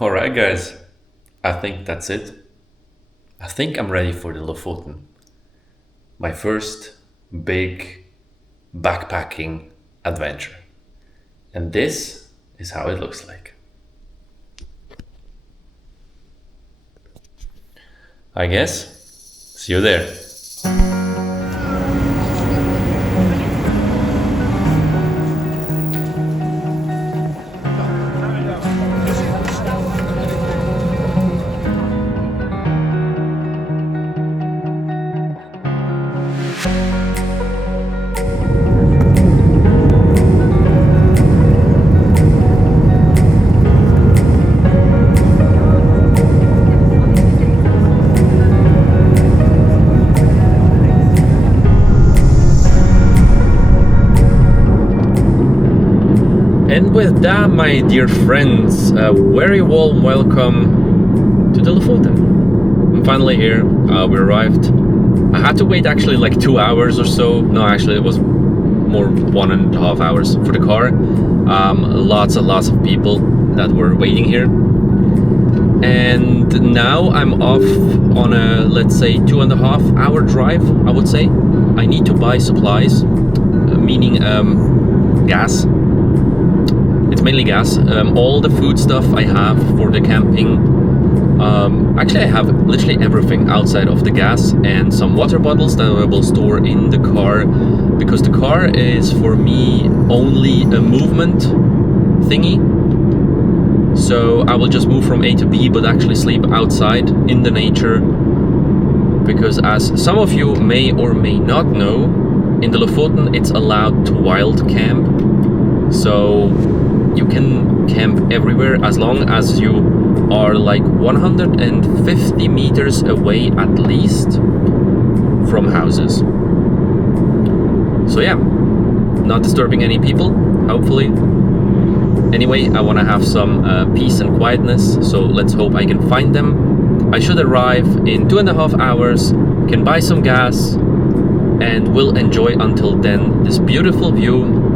All right, guys. I think that's it. I think I'm ready for the Lofoten. My first big backpacking adventure. And this is how it looks like. I guess. See you there. And with that, my dear friends, a very warm welcome to the Lofoten. I'm finally here. We arrived. I had to wait actually like 2 hours or so. No, actually it was more 1.5 hours for the car. Lots and lots of people that were waiting here. And now I'm off on a, let's say, 2.5 hour drive, I would say. I need to buy supplies, meaning gas. It's mainly gas. All the food stuff I have for the camping. Actually, I have literally everything outside of the gas and some water bottles that I will store in the car, because the car is for me only a movement thingy. So I will just move from A to B, but actually sleep outside in the nature. Because as some of you may or may not know, in the Lofoten it's allowed to wild camp. So you can camp everywhere as long as you are like 150 meters away at least from houses. So yeah, not disturbing any people, hopefully. Anyway, I want to have some peace and quietness, so let's hope I can find them. I should arrive in 2.5 hours, can buy some gas, and will enjoy until then this beautiful view.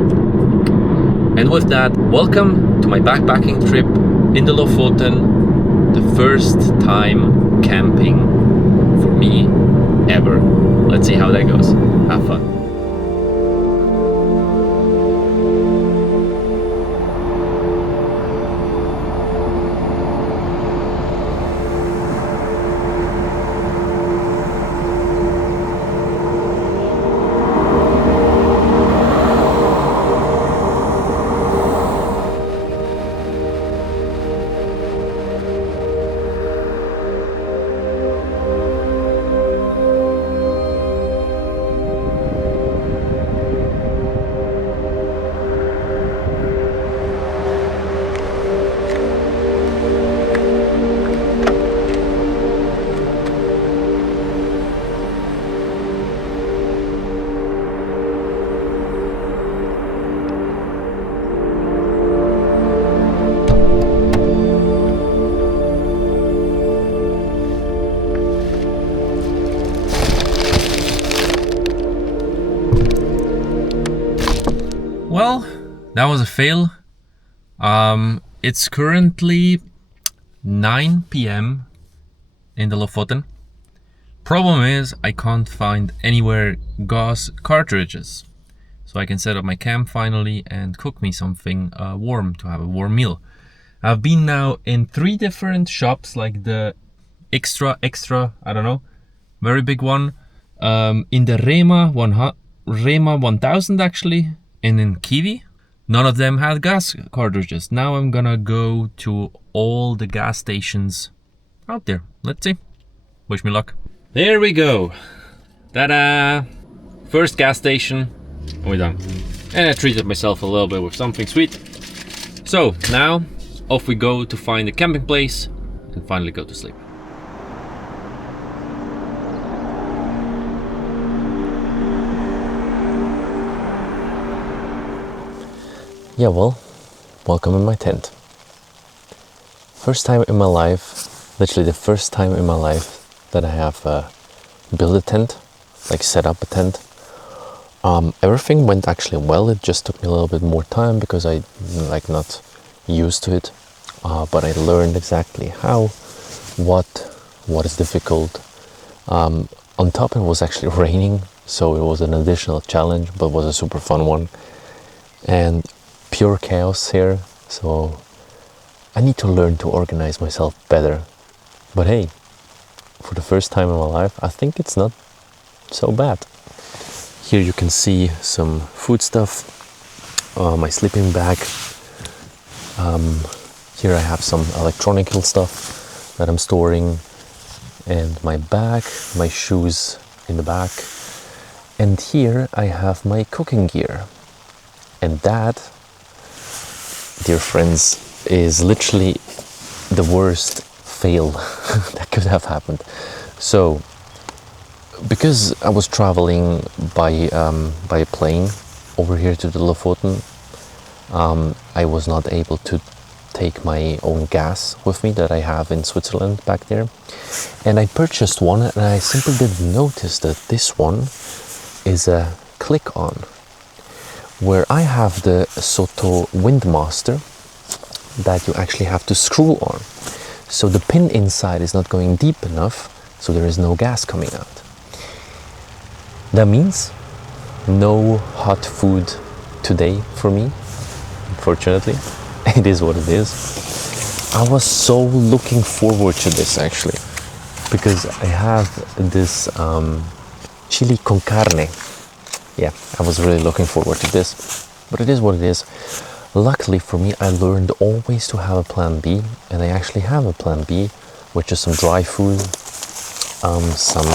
And with that, welcome to my backpacking trip in the Lofoten, the first time camping for me ever. Let's see how that goes. Have fun. Well, that was a fail. It's currently 9 p.m. in the Lofoten. Problem is, I can't find anywhere gas cartridges. So I can set up my camp finally and cook me something warm to have a warm meal. I've been now in 3 different shops, like the extra, I don't know, very big one. In the Rema 1000 actually, and in Kiwi. None of them had gas cartridges. Now I'm gonna go to all the gas stations out there. Let's see. Wish me luck. There we go. Ta-da! First gas station. And we're done. And I treated myself a little bit with something sweet. So now off we go to find a camping place and finally go to sleep. Yeah, well, welcome in my tent. First time in my life, literally the first time in my life that I have built a tent, like set up a tent. Everything went actually well. It just took me a little bit more time because I like not used to it. but I learned exactly how, what is difficult. On top, it was actually raining, so it was an additional challenge, but was a super fun one. And pure chaos here, so I need to learn to organize myself better. But hey, for the first time in my life, I think it's not so bad. Here you can see some food stuff, my sleeping bag. Here I have some electronical stuff that I'm storing, and my bag, my shoes in the back. And here I have my cooking gear. And that, dear friends, is literally the worst fail that could have happened. So, because I was traveling by plane over here to the Lofoten, I was not able to take my own gas with me that I have in Switzerland back there. And I purchased one, and I simply didn't notice that this one is a click-on, where I have the Soto Windmaster that you actually have to screw on. So the pin inside is not going deep enough, so there is no gas coming out. That means no hot food today for me, unfortunately. It is what it is. I was so looking forward to this actually, because I have this chili con carne. Yeah, I was really looking forward to this, but it is what it is. Luckily for me, I learned always to have a plan B, and I actually have a plan B, which is some dry food, some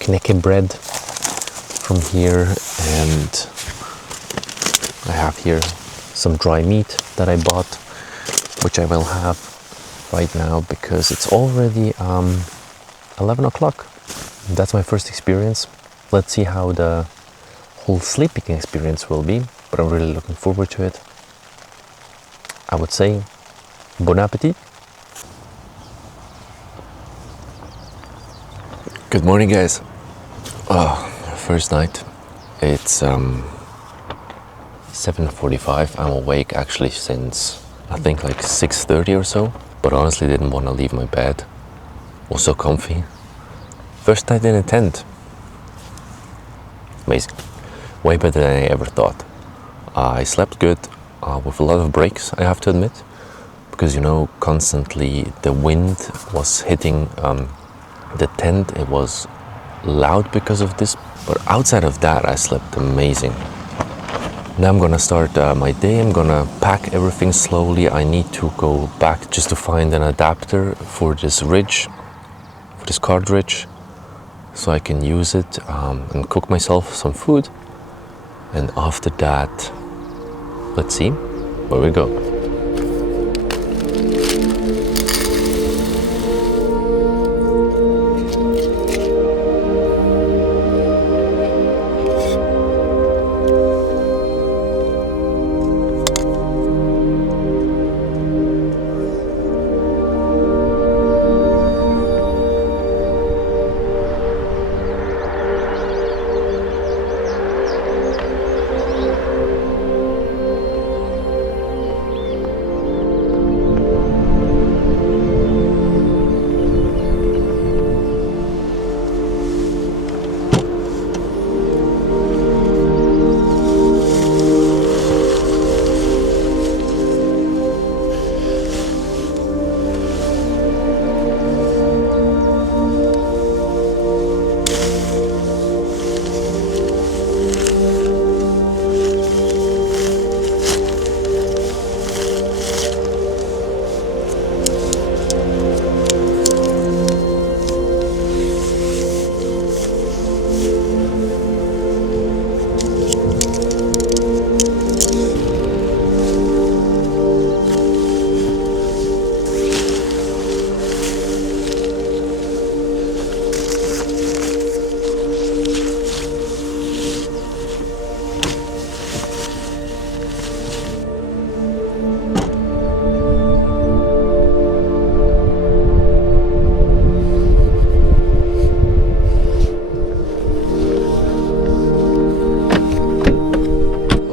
knäcke bread from here, and I have here some dry meat that I bought, which I will have right now because it's already 11 o'clock. That's my first experience. Let's see how the whole sleeping experience will be, but I'm really looking forward to it. I would say bon appetit. Good morning, guys. First night. It's 7:45. I'm awake actually since I think like 6:30 or so, but honestly didn't want to leave my bed. Was so comfy. First night in a tent. Amazing. Way better than I ever thought. I slept good, with a lot of breaks, I have to admit, because constantly the wind was hitting the tent. It was loud because of this, but outside of that I slept amazing. Now I'm gonna start my day. I'm gonna pack everything slowly. I need to go back just to find an adapter for this ridge, for this cartridge, so I can use it and cook myself some food. And after that, let's see where we go.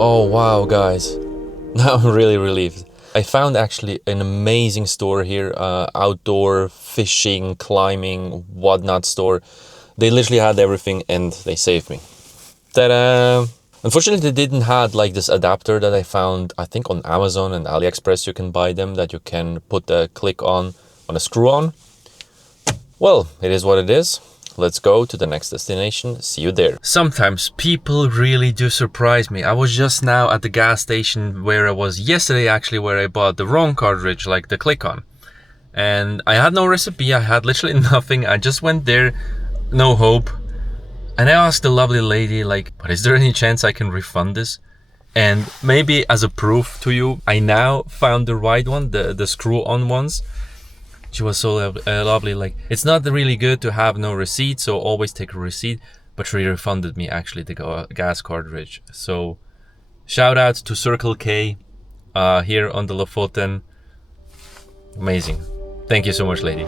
Oh wow, guys. Now I'm really relieved. I found actually an amazing store here, outdoor fishing, climbing, whatnot store. They literally had everything and they saved me. Ta-da! Unfortunately, they didn't have like this adapter that I found, I think on Amazon and AliExpress you can buy them, that you can put a click on a screw on. Well, it is what it is. Let's go to the next destination. See you there. Sometimes people really do surprise me. I was just now at the gas station where I was yesterday, actually, where I bought the wrong cartridge, like the click-on. And I had no recipe, I had literally nothing. I just went there, no hope. And I asked the lovely lady, like, but is there any chance I can refund this? And maybe as a proof to you, I now found the right one, the screw-on ones. She was so lovely, like, it's not really good to have no receipt, so always take a receipt, but she refunded me actually the gas cartridge. So shout out to Circle K here on the Lofoten. Amazing. Thank you so much, lady.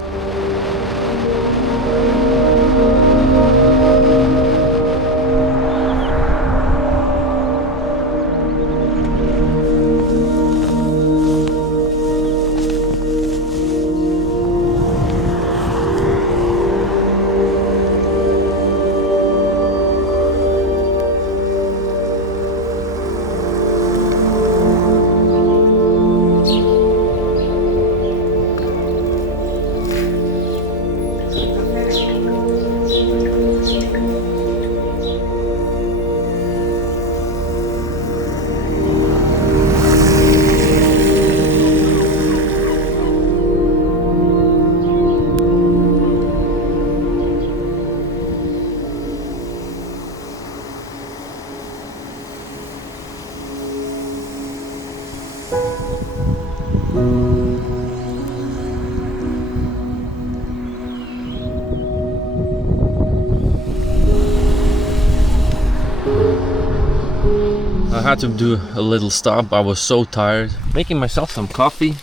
I had to do a little stop. I was so tired. Making myself some coffee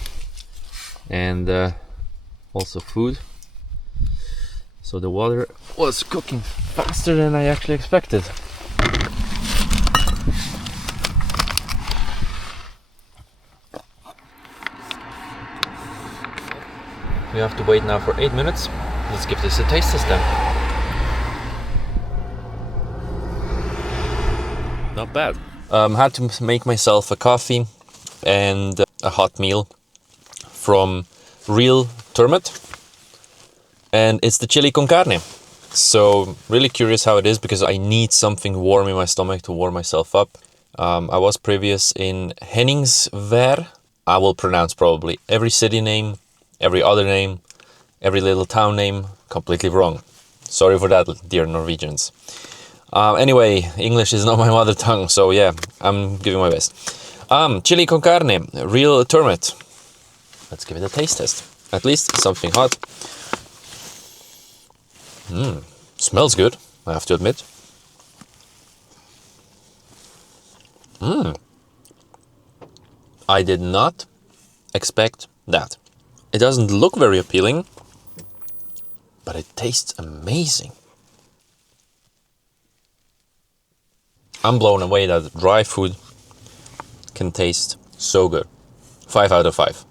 and also food. So the water was cooking faster than I actually expected. We have to wait now for 8 minutes. Let's give this a taste test then. Not bad. Had to make myself a coffee and a hot meal from Real Termit, and it's the chili con carne. So really curious how it is, because I need something warm in my stomach to warm myself up. I was previous in Henningsvær. I will pronounce probably every city name, every other name, every little town name completely wrong. Sorry for that, dear Norwegians. Anyway, English is not my mother tongue, so yeah, I'm giving my best. Chili con carne, Real Termit. Let's give it a taste test. At least something hot. Smells good, I have to admit. I did not expect that. It doesn't look very appealing, but it tastes amazing. I'm blown away that dry food can taste so good. 5 out of 5.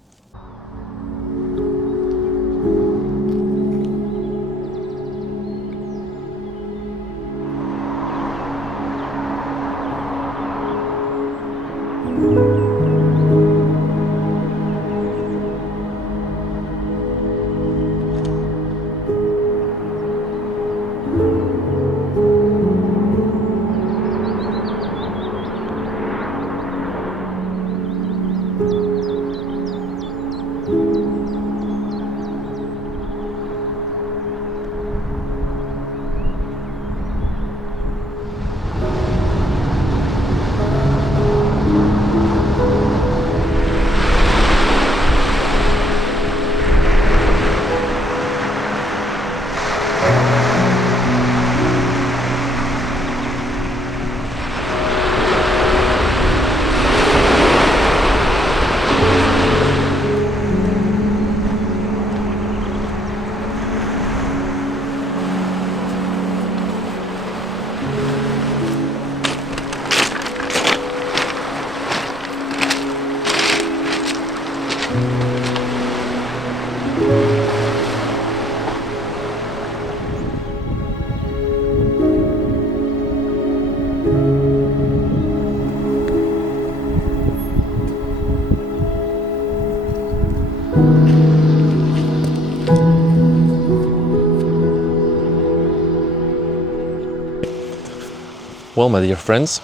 Well, my dear friends,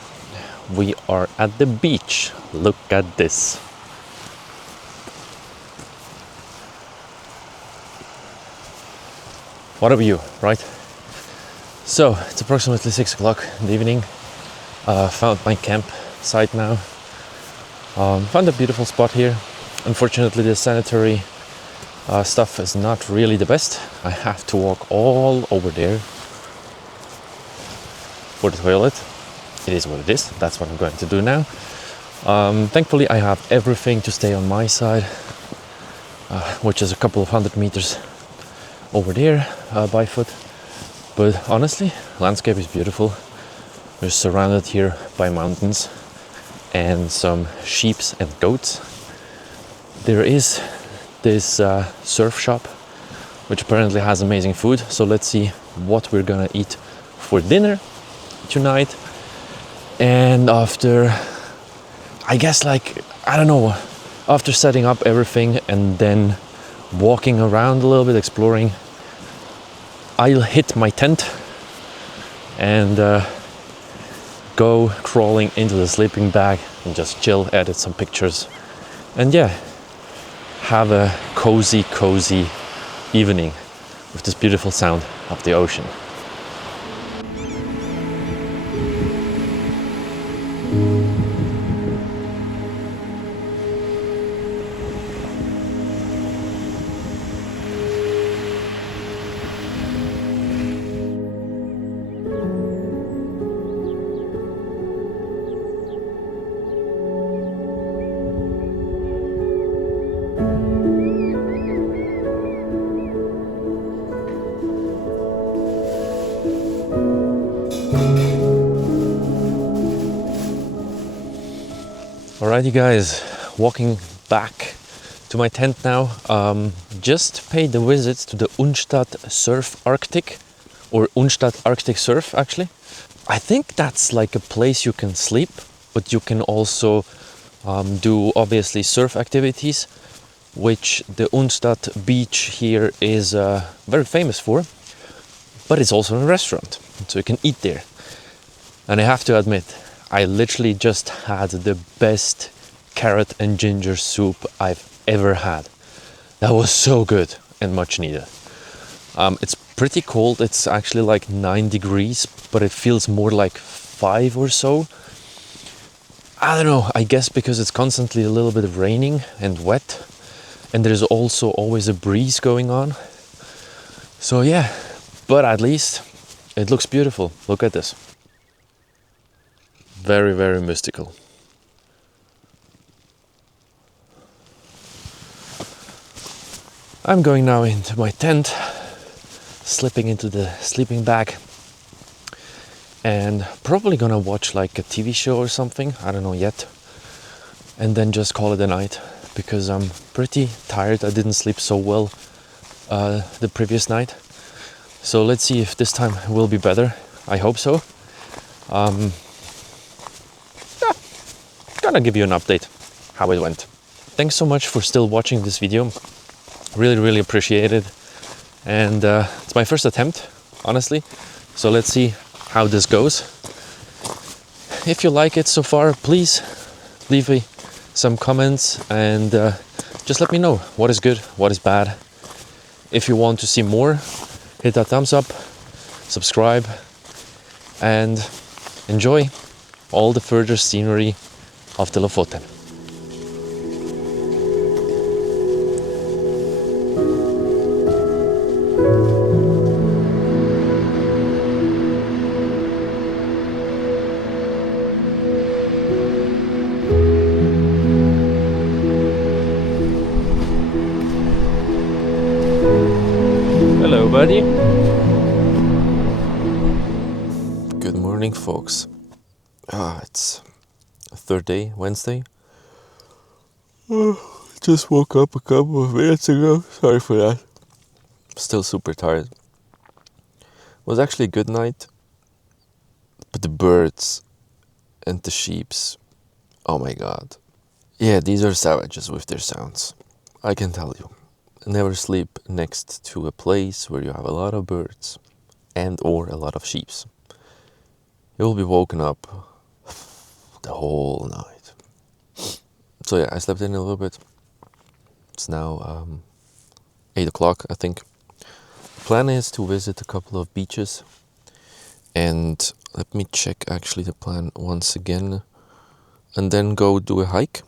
we are at the beach. Look at this. What a view, right? So it's approximately 6 o'clock in the evening. Found my campsite now. Found a beautiful spot here. Unfortunately, the sanitary stuff is not really the best. I have to walk all over there for the toilet. It is what it is. That's what I'm going to do now. Thankfully, I have everything to stay on my side, which is a couple of 100 meters over there by foot. But honestly, landscape is beautiful. We're surrounded here by mountains and some sheep and goats. There is this surf shop, which apparently has amazing food. So let's see what we're gonna eat for dinner tonight. And after, I guess, after setting up everything and then walking around a little bit, exploring, I'll hit my tent and go crawling into the sleeping bag and just chill, edit some pictures, and yeah, have a cozy evening with this beautiful sound of the ocean. Alrighty guys, walking back to my tent now. Just paid a visit to the Unstadt Surf Arctic, or Unstadt Arctic Surf actually. I think that's like a place you can sleep, but you can also do obviously surf activities, which the Unstadt beach here is very famous for, but it's also a restaurant, so you can eat there. And I have to admit, I literally just had the best carrot and ginger soup I've ever had. That was so good and much needed. It's pretty cold. It's actually like 9 degrees, but it feels more like 5 or so. I don't know, I guess because it's constantly a little bit of raining and wet, and there's also always a breeze going on. So yeah, but at least it looks beautiful. Look at this. Very, very mystical. I'm going now into my tent, slipping into the sleeping bag, and probably gonna watch like a TV show or something, I don't know yet, and then just call it a night, because I'm pretty tired. I didn't sleep so well the previous night. So let's see if this time will be better. I hope so. Gonna give you an update how it went. Thanks so much for still watching this video. Really appreciate it. And it's my first attempt, honestly. So let's see how this goes. If you like it so far, please leave me some comments and just let me know what is good, what is bad. If you want to see more, hit that thumbs up, subscribe, and enjoy all the further scenery of the Lofoten. Hello, buddy. Good morning, folks. It's third day, Wednesday. Just woke up a couple of minutes ago. Sorry for that. Still super tired. It was actually a good night. But the birds and the sheeps, oh my god. Yeah, these are savages with their sounds. I can tell you. Never sleep next to a place where you have a lot of birds and or a lot of sheeps. you will be woken up the whole night. So yeah, I slept in a little bit. It's now 8 o'clock, I think. The plan is to visit a couple of beaches, and let me check actually the plan once again, and then go do a hike.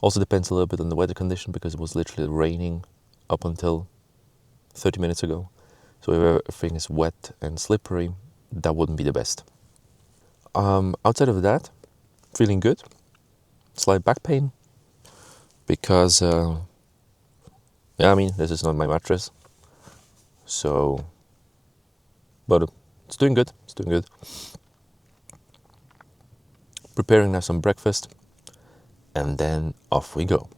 Also depends a little bit on the weather condition, because it was literally raining up until 30 minutes ago. So if everything is wet and slippery, that wouldn't be the best. Outside of that, feeling good. Slight back pain, because yeah, I mean, this is not my mattress. So, but it's doing good. It's doing good. Preparing now some breakfast, and then off we go.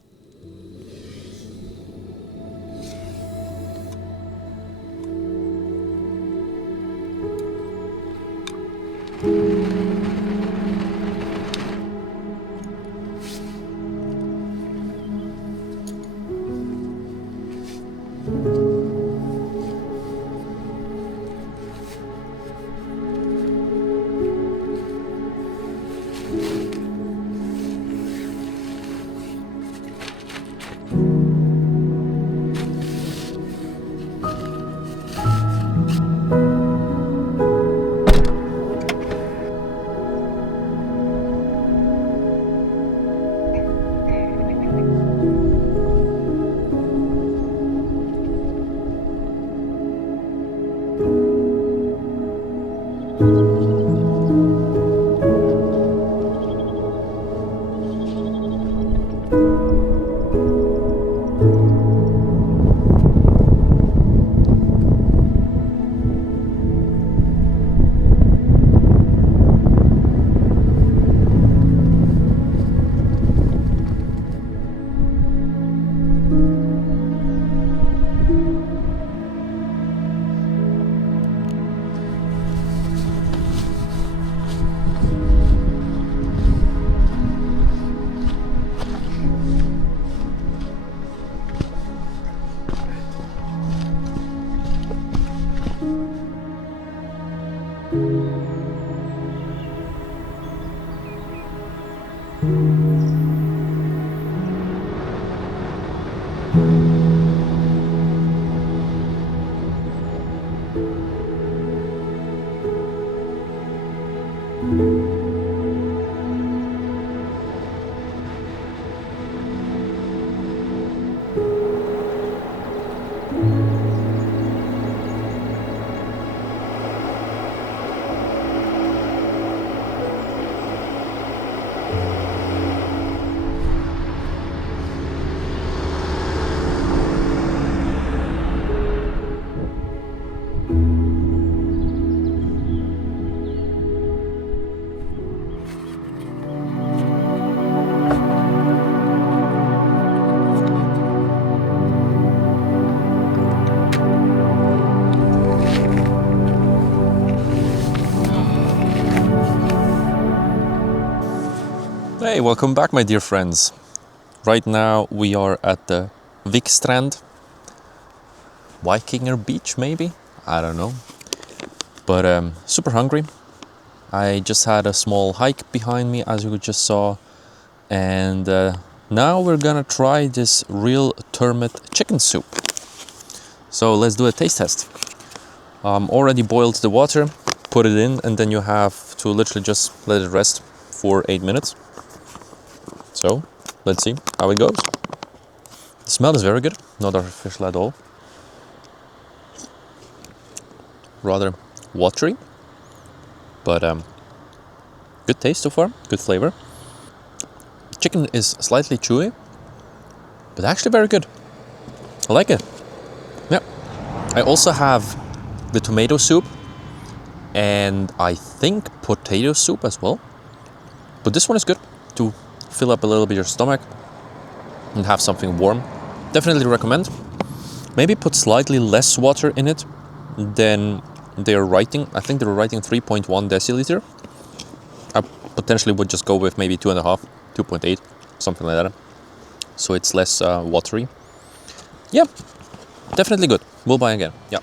Hey, welcome back, my dear friends. Right now we are at the Vikstrand, Vikinger Beach, maybe? I don't know. But super hungry. I just had a small hike behind me, as you just saw. And now we're gonna try this real termite chicken soup. So let's do a taste test. Already boiled the water, put it in, and then you have to literally just let it rest for 8 minutes. So, let's see how it goes. The smell is very good, not artificial at all. Rather watery, but good taste so far, good flavor. Chicken is slightly chewy, but actually very good. I like it. Yeah. I also have the tomato soup, and I think potato soup as well. But this one is good to fill up a little bit your stomach and have something warm. Definitely recommend. Maybe put slightly less water in it than they're writing. I think they're writing 3.1 deciliter. I potentially would just go with maybe 2.5, 2.8, something like that. So it's less watery. Yeah, definitely good. We'll buy again. Yeah.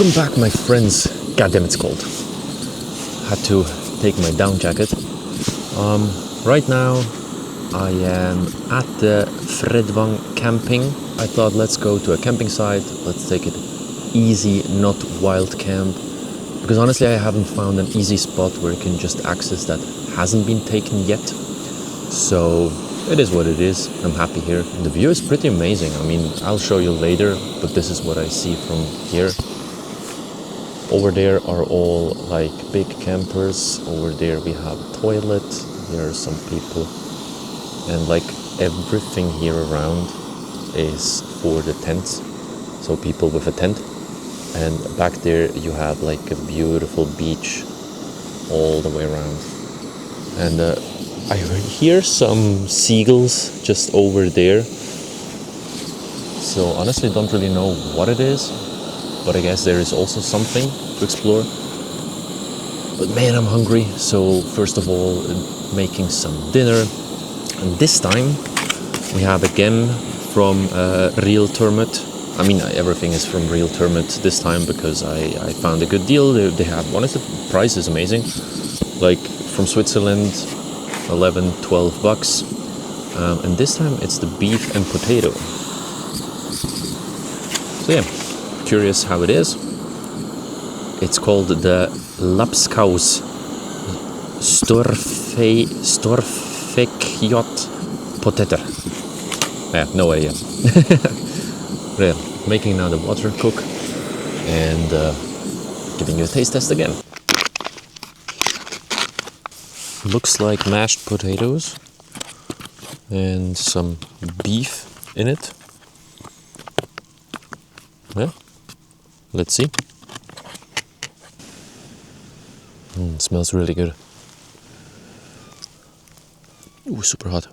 Welcome back, my friends. Goddamn, it's cold. Had to take my down jacket. Right now, I am at the Fredang camping. I thought, let's go to a camping site. Let's take it easy, not wild camp. Because honestly, I haven't found an easy spot where you can just access that hasn't been taken yet. So it is what it is. I'm happy here. And the view is pretty amazing. I mean, I'll show you later, but this is what I see from here. Over there are all like big campers. Over there we have a toilet. Here are some people. And like everything here around is for the tents. So people with a tent. And back there you have like a beautiful beach all the way around. And I hear some seagulls just over there. So honestly don't really know what it is. But I guess there is also something to explore. But man, I'm hungry. So first of all, making some dinner. And this time we have again from Real Termit. I mean, everything is from Real Termit this time because I found a good deal. They have, honestly, the price is amazing. Like from Switzerland, 11, 12 bucks. And this time it's the beef and potato. So yeah. Curious how it is. It's called the Lapskaus Storfekjot potato. I have no idea. Yeah, making now the water cook and giving you a taste test again. Looks like mashed potatoes and some beef in it. Yeah. Let's see. Smells really good. Ooh, super hot.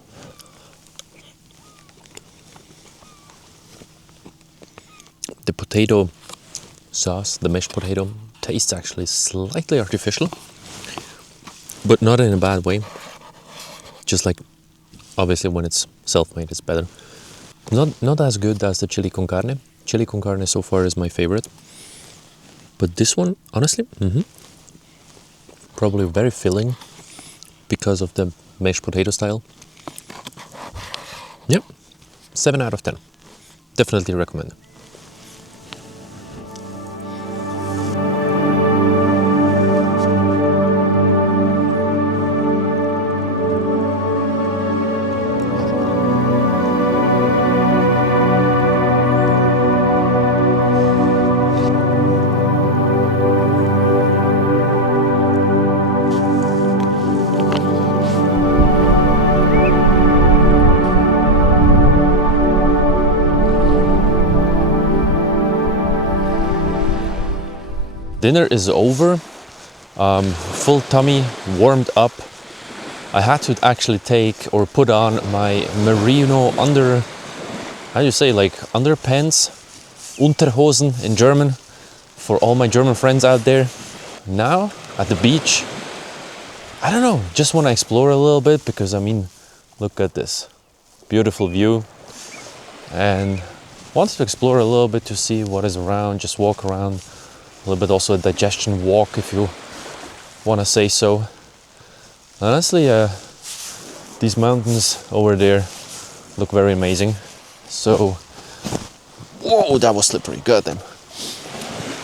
The potato sauce, the mashed potato, tastes actually slightly artificial, but not in a bad way. Just like, obviously when it's self-made, it's better. Not as good as the chili con carne. Chili con carne so far is my favorite. But this one, honestly, probably very filling because of the mashed potato style. Yep, 7 out of 10. Definitely recommend. Dinner is over, full tummy, warmed up. I had to actually take or put on my merino underpants, Unterhosen in German, for all my German friends out there. Now, at the beach, I don't know, just want to explore a little bit because, I mean, look at this beautiful view. And wanted to explore a little bit to see what is around, just walk around. A little bit also a digestion walk, if you want to say so. Honestly, these mountains over there look very amazing. So, whoa, that was slippery, goddamn.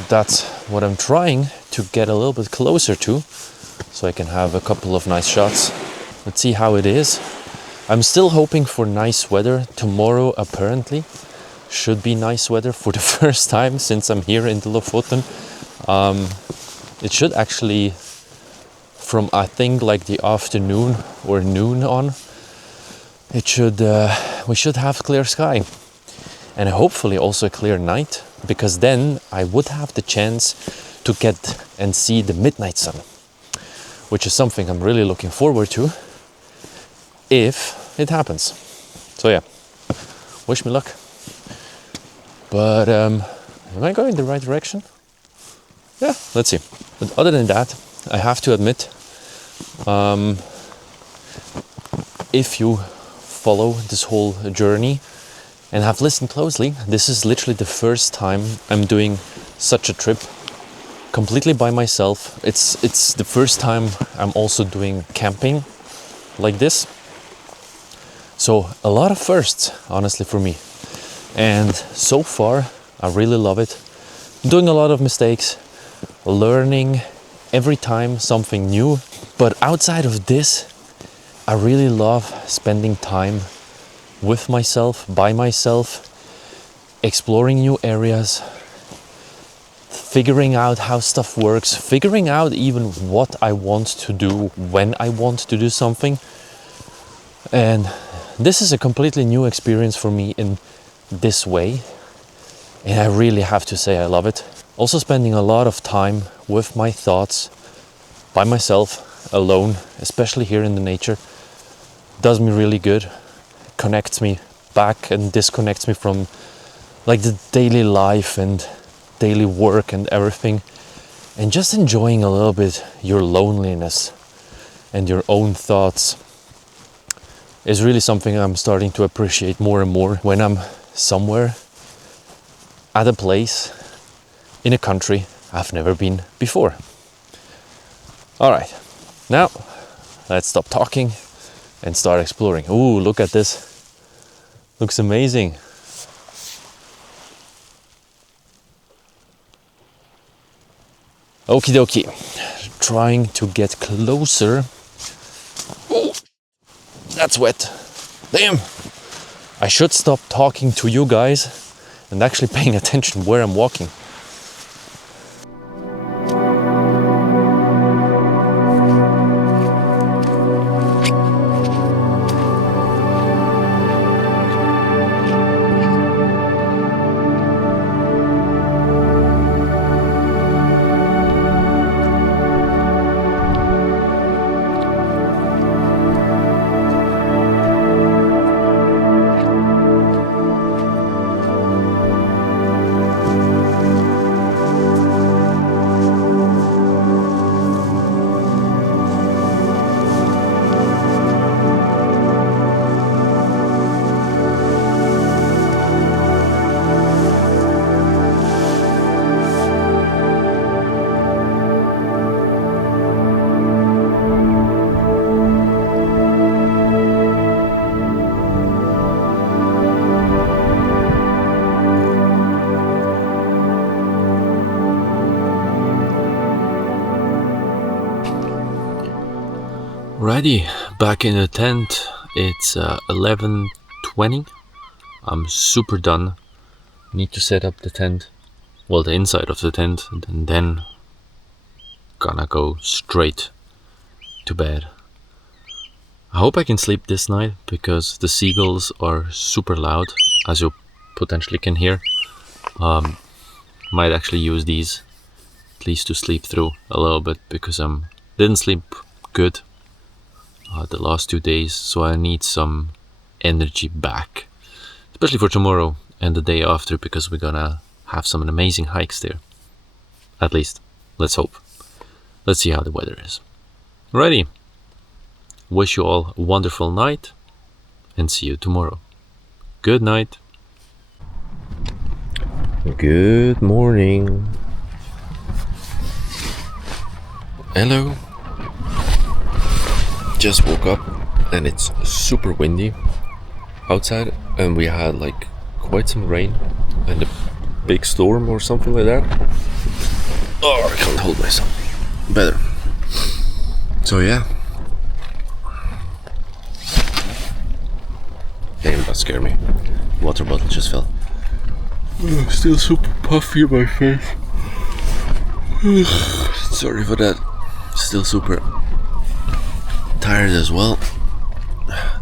That's what I'm trying to get a little bit closer to, so I can have a couple of nice shots. Let's see how it is. I'm still hoping for nice weather. Tomorrow, apparently, should be nice weather for the first time since I'm here in the Lofoten. It should actually, from I think like the afternoon or noon on, we should have clear sky and hopefully also a clear night, because then I would have the chance to get and see the midnight sun, which is something I'm really looking forward to if it happens. So yeah, wish me luck. But am I going in the right direction? Yeah, let's see. But other than that, I have to admit, if you follow this whole journey and have listened closely, this is literally the first time I'm doing such a trip completely by myself. It's the first time I'm also doing camping like this. So a lot of firsts, honestly, for me. And so far, I really love it. Doing a lot of mistakes, learning every time something new. But outside of this, I really love spending time with myself, by myself, exploring new areas, figuring out how stuff works, figuring out even what I want to do when I want to do something. And this is a completely new experience for me in this way. And I really have to say I love it. Also spending a lot of time with my thoughts, by myself, alone, especially here in the nature, does me really good. Connects me back and disconnects me from like the daily life and daily work and everything. And just enjoying a little bit your loneliness and your own thoughts is really something I'm starting to appreciate more and more when I'm somewhere at a place in a country I've never been before. All right, now let's stop talking and start exploring. Ooh, look at this. Looks amazing. Okie dokie. Trying to get closer. Oh, that's wet. Damn. I should stop talking to you guys and actually paying attention where I'm walking. Alrighty, back in the tent. It's 11:20. I'm super done. Need to set up the tent, well, the inside of the tent, and then gonna go straight to bed. I hope I can sleep this night because the seagulls are super loud, as you potentially can hear. Might actually use these at least to sleep through a little bit because I didn't sleep good the last 2 days, so I need some energy back, especially for tomorrow and the day after, because we're gonna have some amazing hikes there. At least, let's hope. Let's see how the weather is. Alrighty, wish you all a wonderful night and see you tomorrow. Good night. Good morning. Hello. Just woke up and it's super windy outside, and we had like quite some rain and a big storm or something like that. Oh, I can't hold myself better. So yeah. Damn, that scared me. Water bottle just fell. Still super puffy in my face. Sorry for that. Still super tired as well.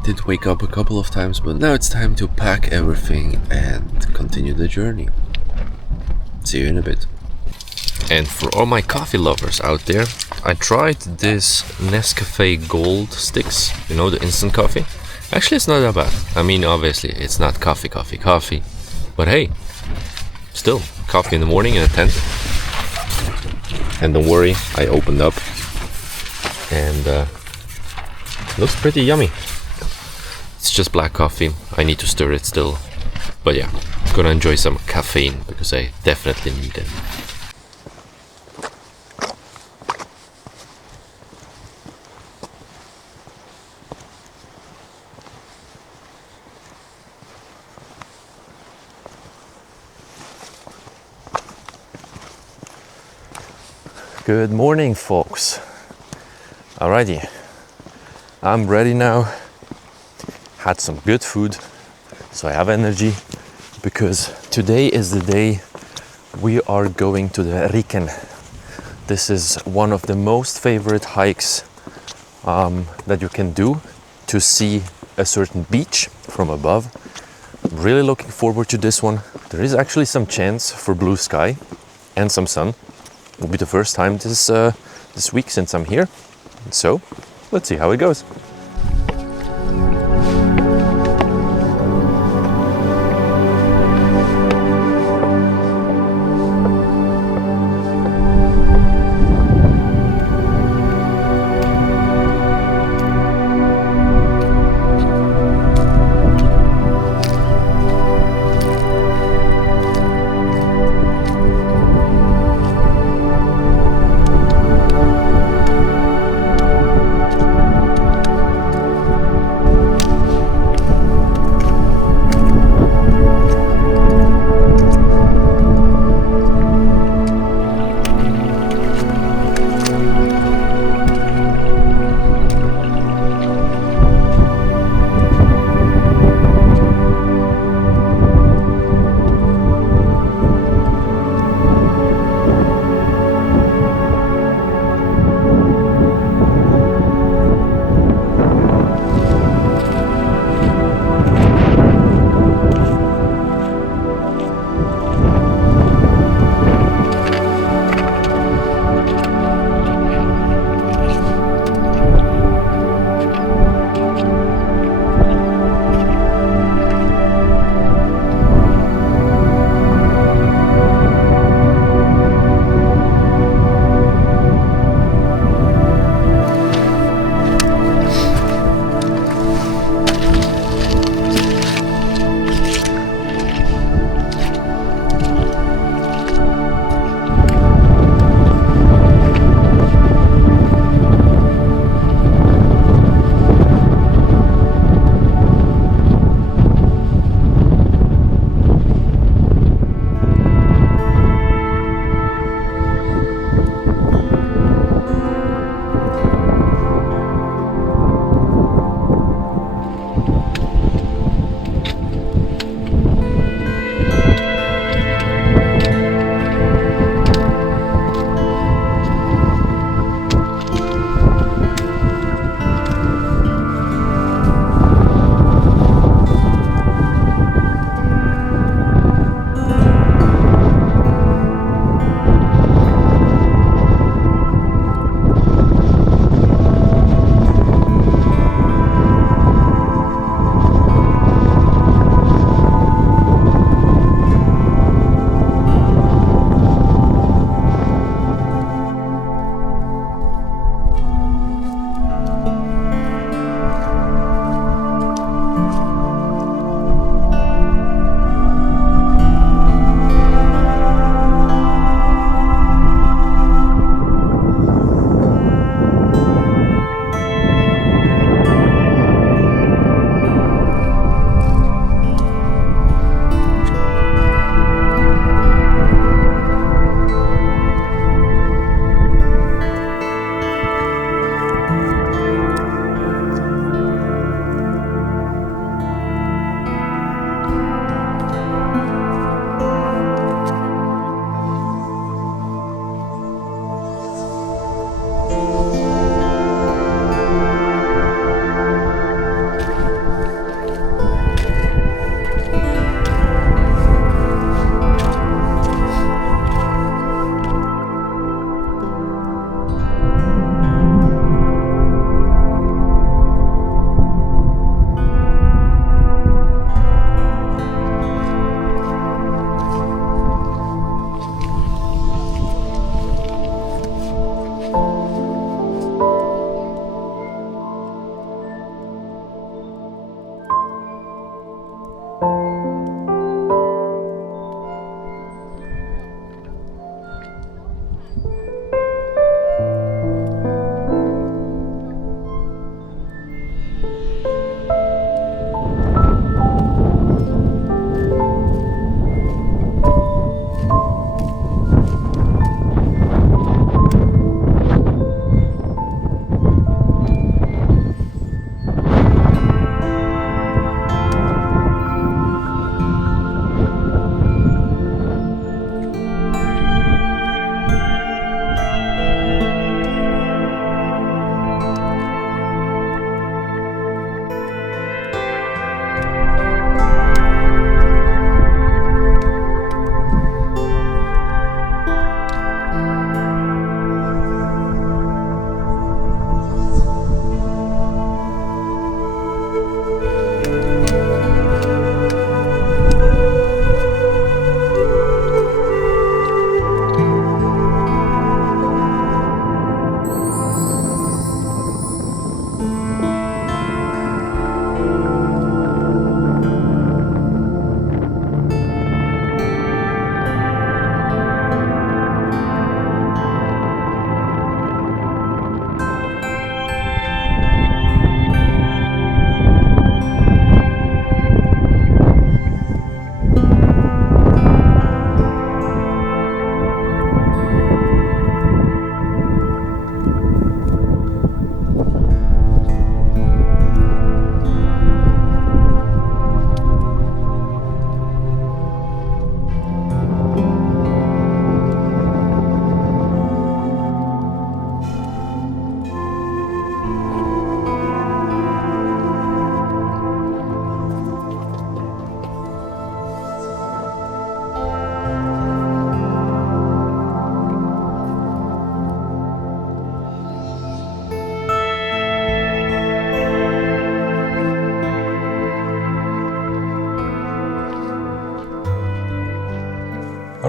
Did wake up a couple of times, but now it's time to pack everything and continue the journey. See you in a bit. And for all my coffee lovers out there, I tried this Nescafe Gold sticks, you know, the instant coffee. Actually, it's not that bad. I mean, obviously, it's not coffee, but hey, still, coffee in the morning in a tent. And don't worry, I opened up and looks pretty yummy. It's just black coffee. I need to stir it still. But yeah, gonna enjoy some caffeine because I definitely need it. Good morning, folks. Alrighty, I'm ready now. Had some good food, so I have energy, because today is the day we are going to the Riken. This is one of the most favorite hikes that you can do to see a certain beach from above. I'm really looking forward to this one. There is actually some chance for blue sky and some sun. It will be the first time this week since I'm here. So let's see how it goes.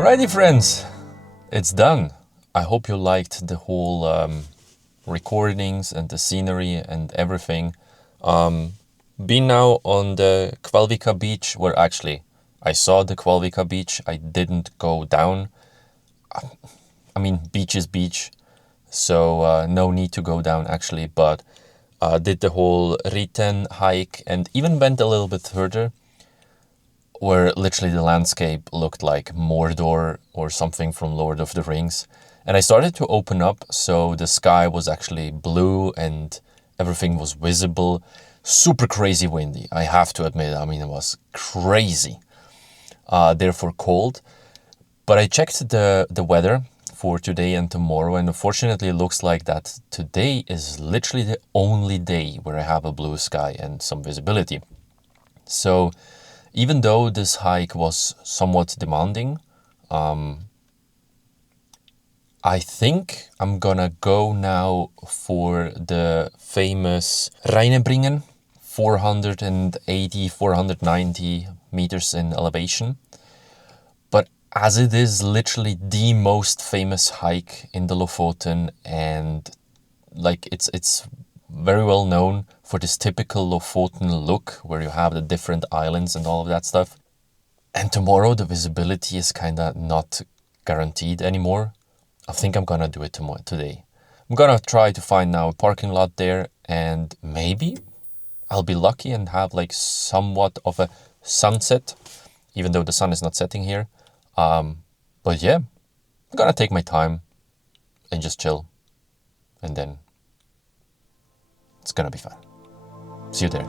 Alrighty, friends, it's done. I hope you liked the whole recordings and the scenery and everything. Been now on the Kvalvika beach, where actually I saw the Kvalvika beach. I didn't go down. I mean, beach is beach, so no need to go down actually, but did the whole Riten hike and even went a little bit further, where literally the landscape looked like Mordor or something from Lord of the Rings. And I started to open up, so the sky was actually blue and everything was visible. Super crazy windy, I have to admit. I mean, it was crazy. Therefore cold. But I checked the weather for today and tomorrow, and unfortunately it looks like that today is literally the only day where I have a blue sky and some visibility. So even though this hike was somewhat demanding, I think I'm gonna go now for the famous Rheinebringen, 480, 490 meters in elevation. But as it is literally the most famous hike in the Lofoten, and like it's very well known for this typical Lofoten look where you have the different islands and all of that stuff. And tomorrow the visibility is kind of not guaranteed anymore. I think I'm gonna do it today. I'm gonna try to find now a parking lot there, and maybe I'll be lucky and have like somewhat of a sunset, even though the sun is not setting here. But yeah, I'm gonna take my time and just chill, and then it's gonna be fun. See you there.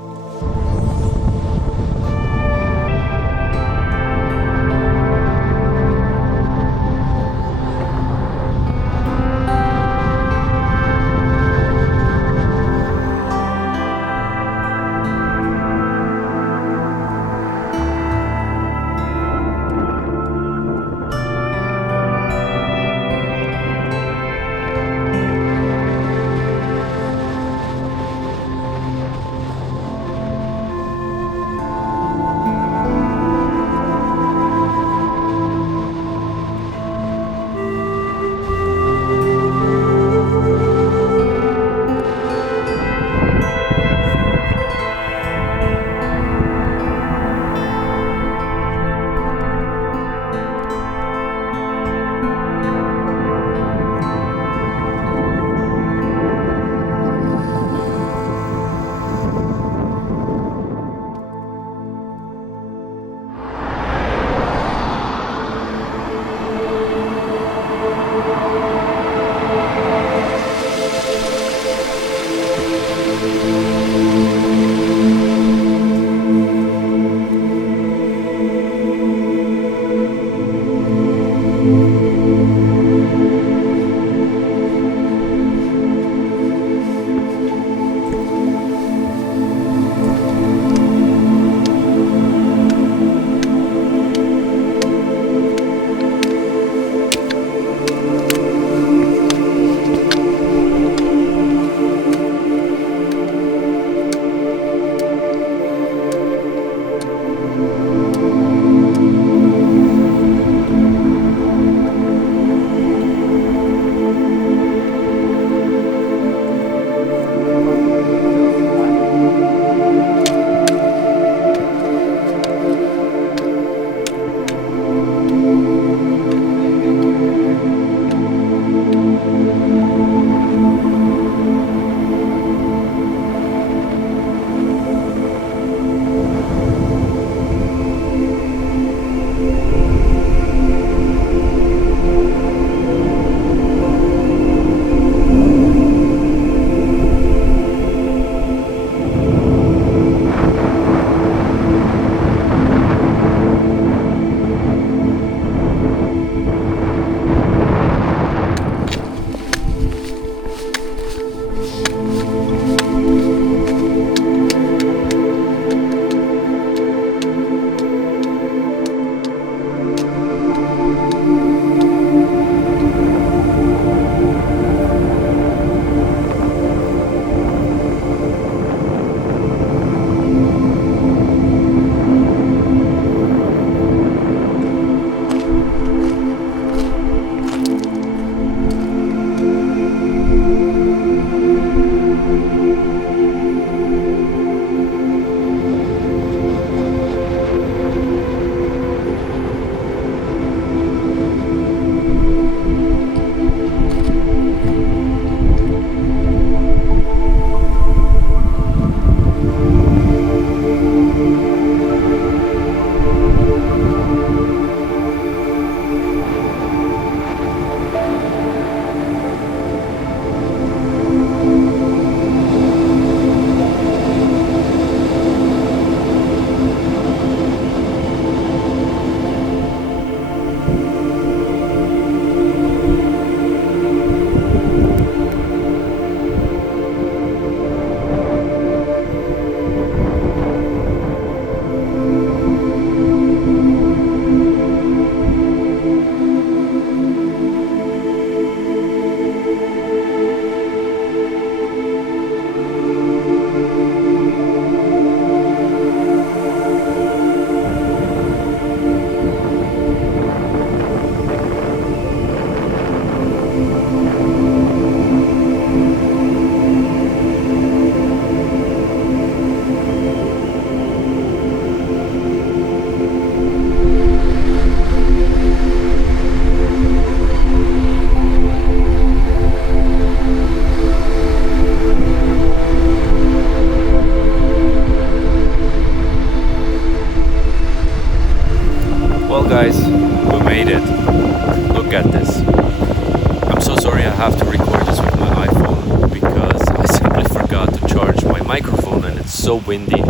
so windy.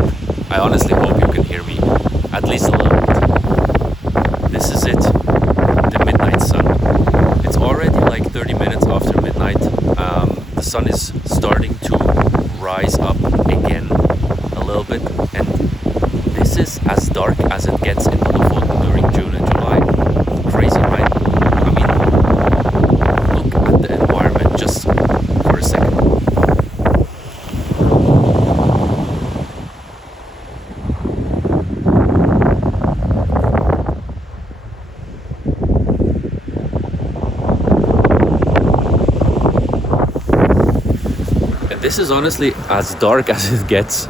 I honestly hope you can hear me, at least a little bit. This is it, the midnight sun. It's already like 30 minutes after midnight. The sun is starting to rise up again a little bit, and this is as dark as it gets in the Lofoten during June and July. Crazy, right? I mean, look at the environment just for a second. And this is honestly as dark as it gets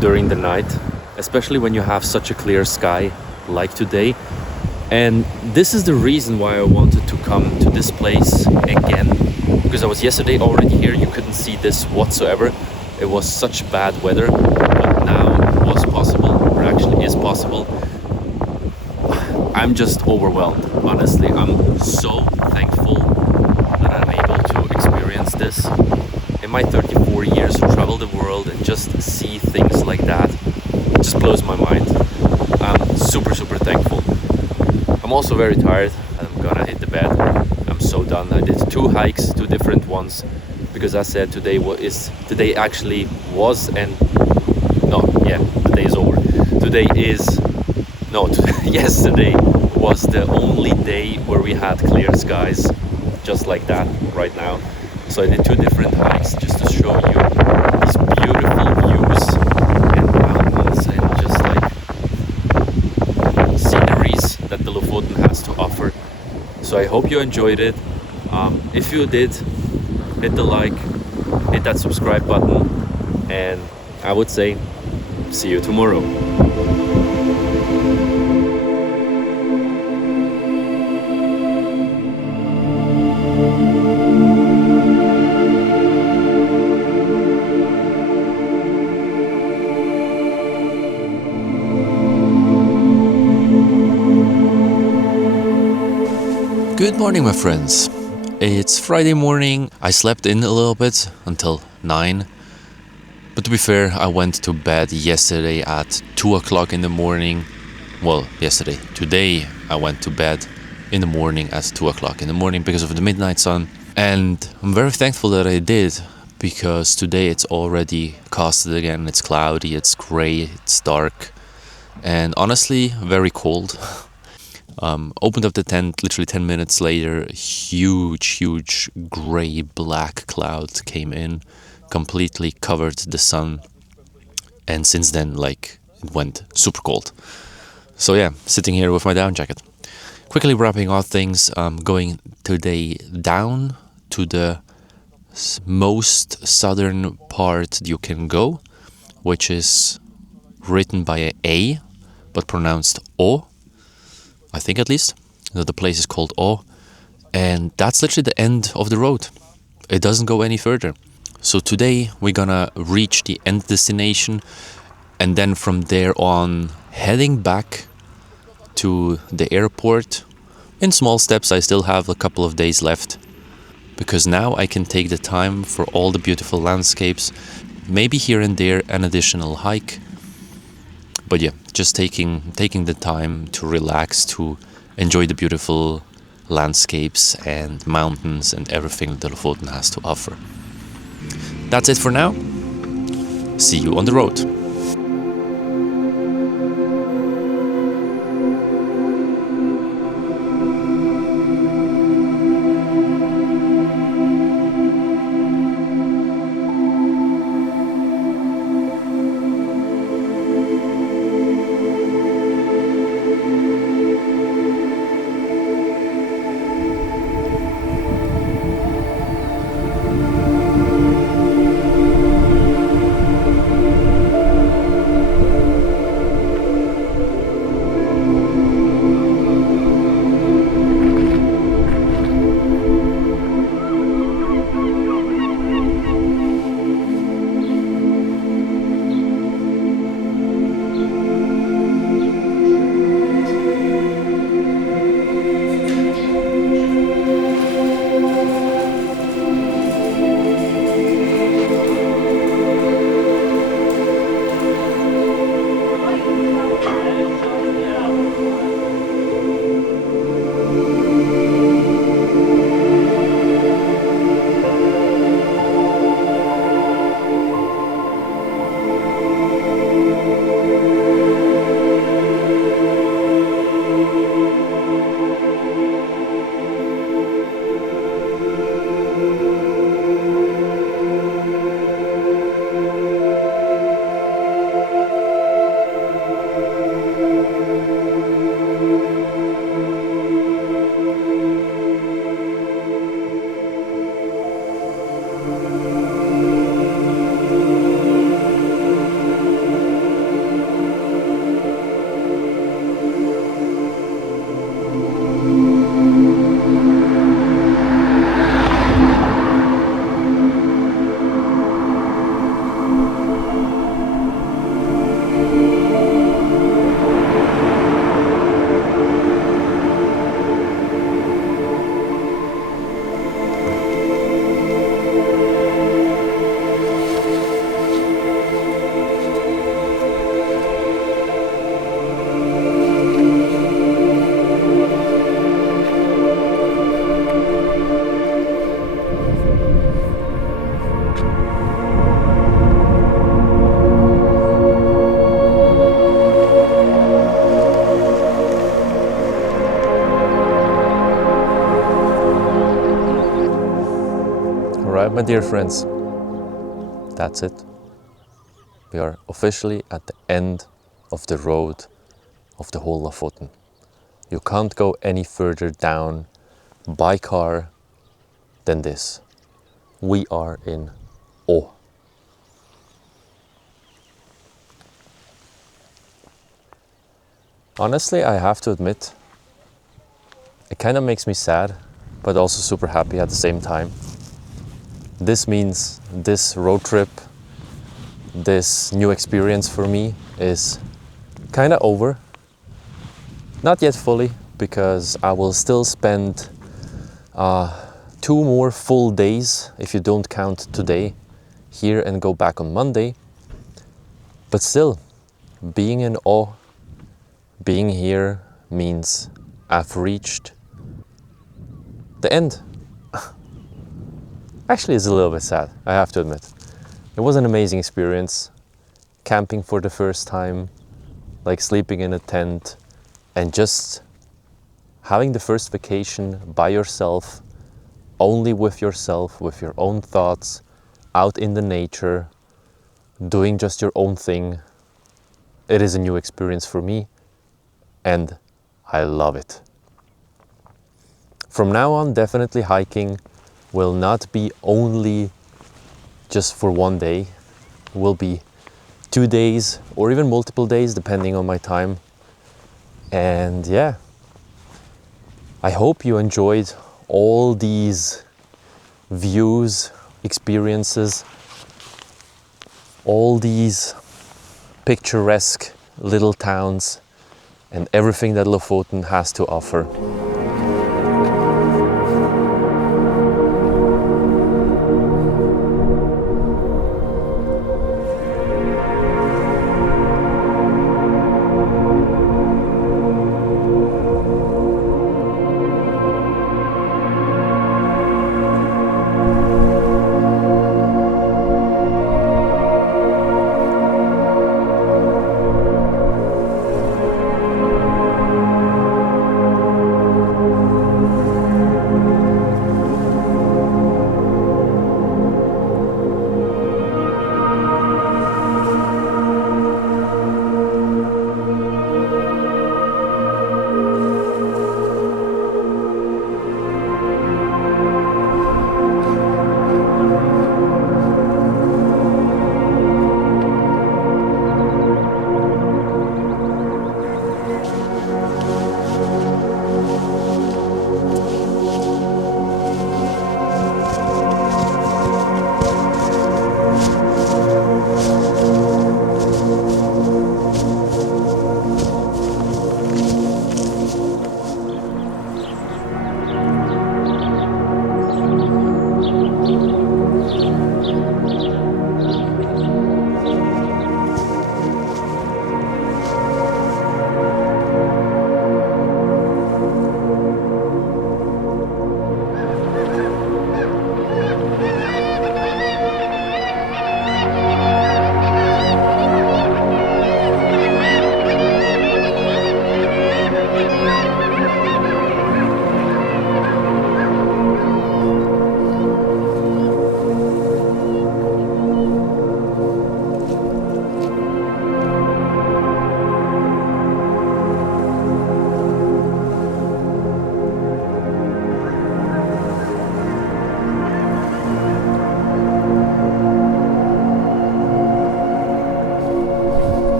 during the night, especially when you have such a clear sky like today. And this is the reason why I wanted to come to this place again, because I was yesterday already here. You couldn't see this whatsoever. It was such bad weather, but now it was possible, or actually is possible. I'm just overwhelmed, honestly. I'm so thankful that I'm able to experience this. In my 34 years to travel the world and just see things like that, it just blows my mind. I'm super tough. I'm also very tired. I'm gonna hit the bed. I'm so done. I did 2 hikes, 2 different ones, because I said today actually was, and no, yeah, the day is over. Today is no, yesterday was the only day where we had clear skies, just like that right now. So I did 2 different hikes just to show you these beautiful views and mountains and just like sceneries that the Lofoten has to offer. So I hope you enjoyed it. If you did, hit the like, hit that subscribe button, and I would say see you tomorrow. Good morning, my friends. It's Friday morning. I slept in a little bit until 9. But to be fair, I went to bed yesterday at 2 o'clock in the morning. Well, today I went to bed in the morning at 2 o'clock in the morning because of the midnight sun. And I'm very thankful that I did, because today it's already casted again. It's cloudy, it's gray, it's dark, and honestly, very cold. Opened up the tent literally 10 minutes later. Huge gray black cloud came in, completely covered the sun, and since then it went super cold. So yeah, sitting here with my down jacket, quickly wrapping up things. Going today down to the most southern part you can go, which is written by A but pronounced O, I think, at least. The place is called O, and that's literally the end of the road. It doesn't go any further. So today we're gonna reach the end destination, and then from there on heading back to the airport in small steps. I still have a couple of days left, because now I can take the time for all the beautiful landscapes, maybe here and there an additional hike. But yeah, just taking the time to relax, to enjoy the beautiful landscapes and mountains and everything the Lofoten has to offer. That's it for now. See you on the road. Alright, my dear friends, that's it. We are officially at the end of the road of the whole Lofoten. You can't go any further down by car than this. We are in awe. Honestly, I have to admit, it kind of makes me sad, but also super happy at the same time. This means this road trip, this new experience for me is kind of over. Not yet fully, because I will still spend 2 more full days, if you don't count today, here and go back on Monday. But still, being in awe, being here means I've reached the end. Actually, it's a little bit sad, I have to admit. It was an amazing experience, camping for the first time, like sleeping in a tent, and just having the first vacation by yourself, only with yourself, with your own thoughts, out in the nature, doing just your own thing. It is a new experience for me, and I love it. From now on, definitely hiking will not be only just for one day. Will be 2 days or even multiple days depending on my time. And yeah, I hope you enjoyed all these views, experiences, all these picturesque little towns and everything that Lofoten has to offer.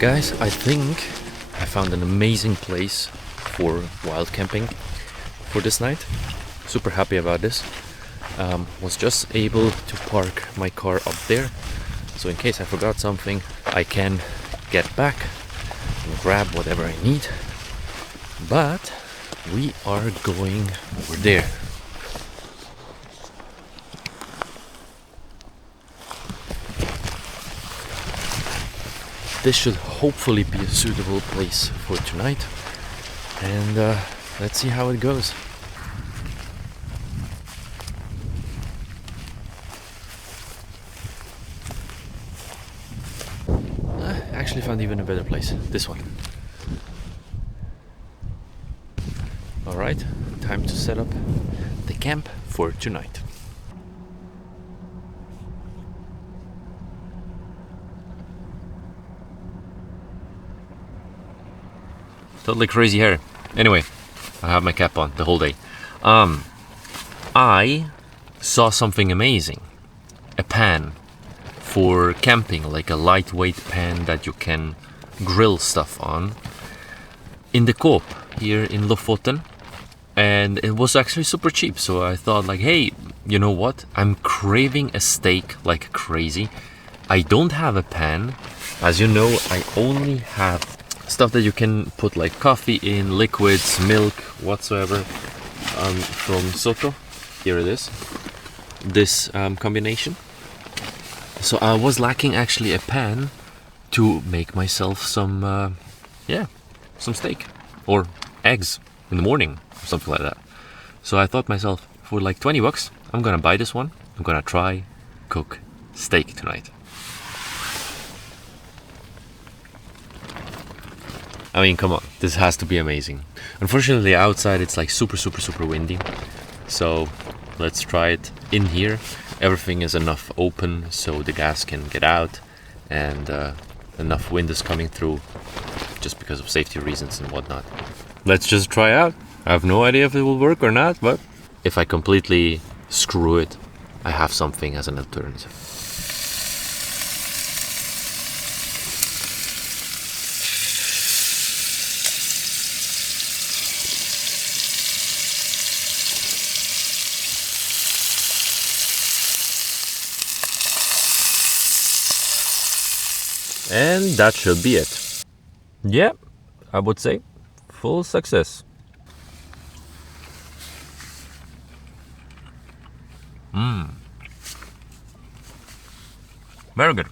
Guys, I think I found an amazing place for wild camping for this night. Super happy about this. Was just able to park my car up there, so in case I forgot something I can get back and grab whatever I need. But we are going over there. This should hopefully be a suitable place for tonight, and let's see how it goes. I actually found even a better place, this one. Alright, time to set up the camp for tonight. Totally crazy hair. Anyway, I have my cap on the whole day. I saw something amazing. A pan for camping, like a lightweight pan that you can grill stuff on in the Coop here in Lofoten. And it was actually super cheap, so I thought like, hey, you know what? I'm craving a steak like crazy. I don't have a pan. As you know, I only have stuff that you can put like coffee in, liquids, milk, whatsoever, from Soto. Here it is. This combination. So I was lacking actually a pan to make myself some, some steak or eggs in the morning, or something like that. So I thought myself, for like 20 bucks, I'm gonna buy this one. I'm gonna try cook steak tonight. I mean, come on, this has to be amazing. Unfortunately, outside it's like super windy. So let's try it in here. Everything is enough open so the gas can get out, and enough wind is coming through just because of safety reasons and whatnot. Let's just try out. I have no idea if it will work or not, but if I completely screw it, I have something as an alternative. And that should be it. Yeah, I would say full success. Very good.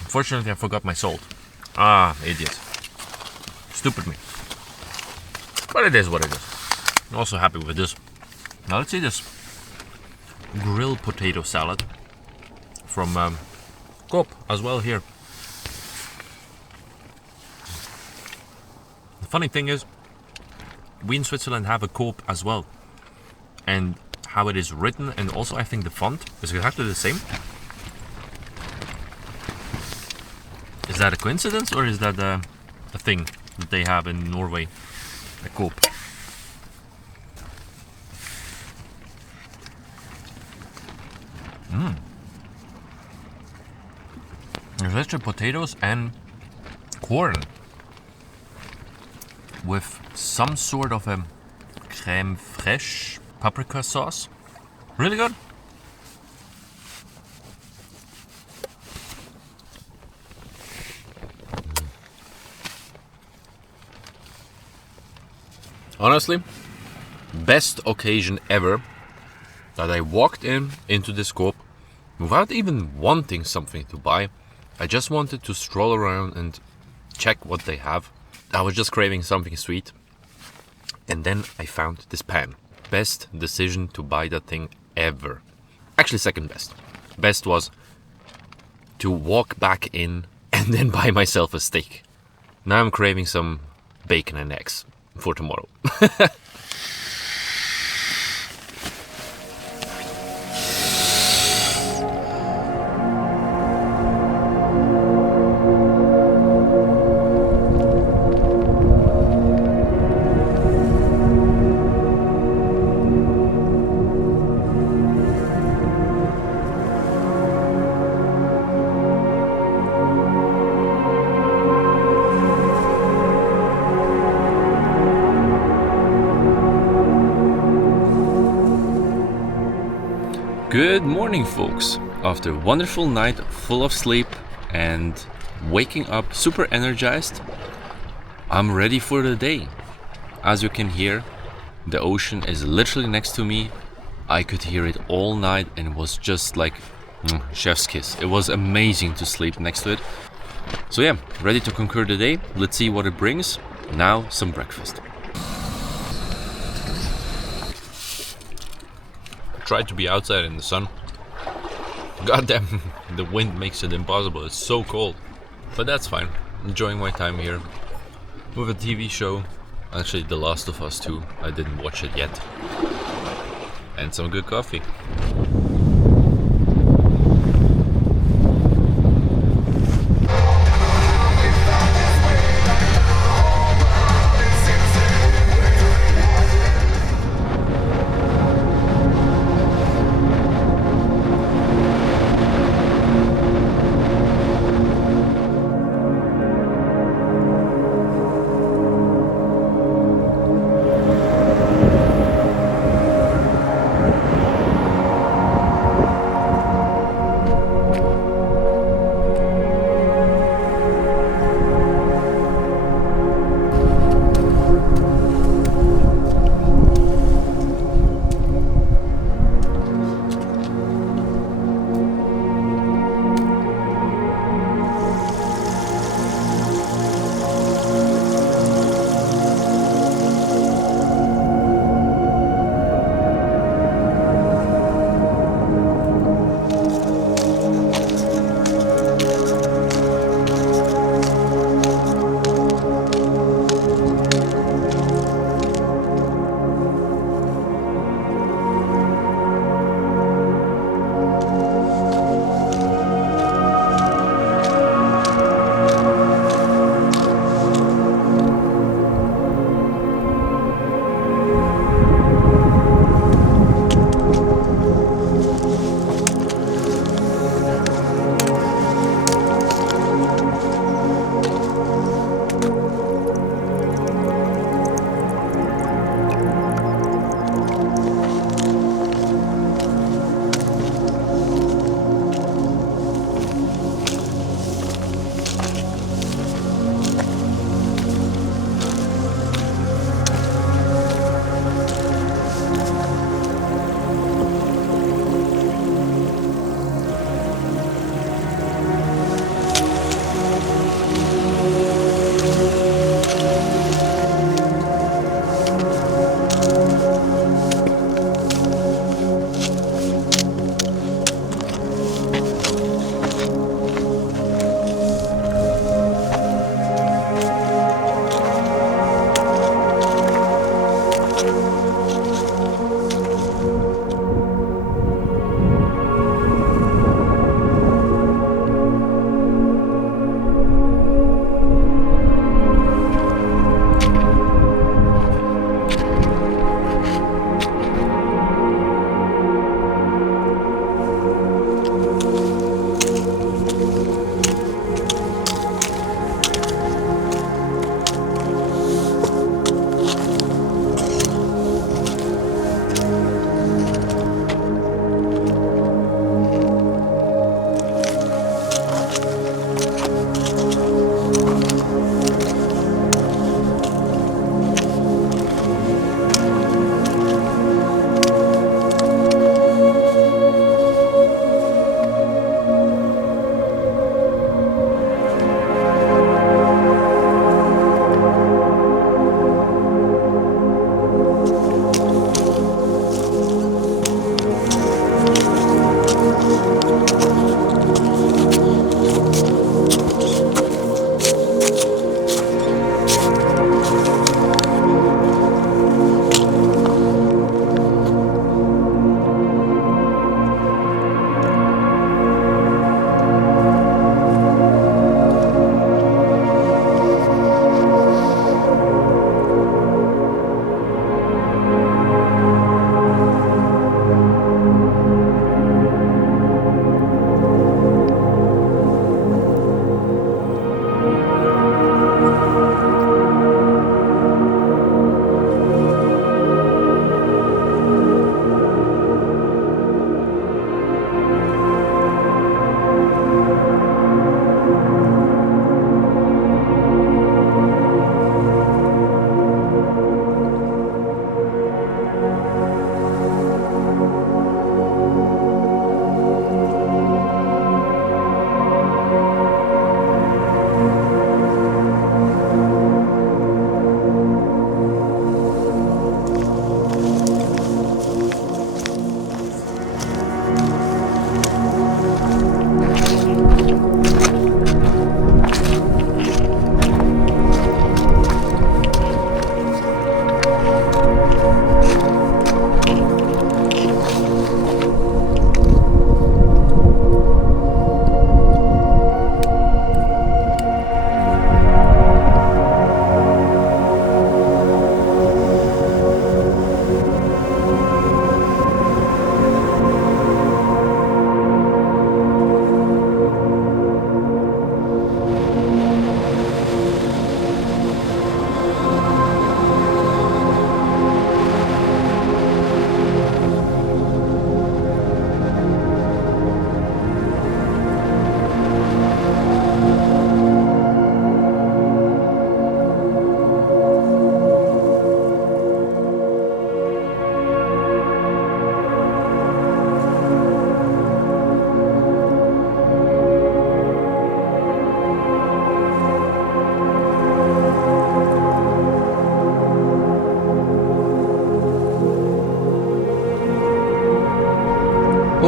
Unfortunately, I forgot my salt. Ah, idiot. Stupid me. But it is what it is. I'm also happy with this. Now let's see this grilled potato salad from Coop as well here. The funny thing is, we in Switzerland have a Coop as well, and how it is written, and also I think the font is exactly the same. Is that a coincidence, or is that a thing that they have in Norway, a Coop? There's extra potatoes and corn with some sort of a crème fraîche paprika sauce. Really good. Honestly, best occasion ever that I walked into this Coop without even wanting something to buy. I just wanted to stroll around and check what they have. I was just craving something sweet. And then I found this pan. Best decision to buy that thing ever. Actually, second best. Best was to walk back in and then buy myself a steak. Now I'm craving some bacon and eggs for tomorrow. Good morning, folks. After a wonderful night full of sleep and waking up super energized, I'm ready for the day. As you can hear, the ocean is literally next to me. I could hear it all night and it was just like chef's kiss. It was amazing to sleep next to it. So yeah, ready to conquer the day. Let's see what it brings. Now some breakfast. Tried to be outside in the sun. Goddamn, the wind makes it impossible. It's so cold. But that's fine. Enjoying my time here with a TV show. Actually, The Last of Us 2. I didn't watch it yet. And some good coffee.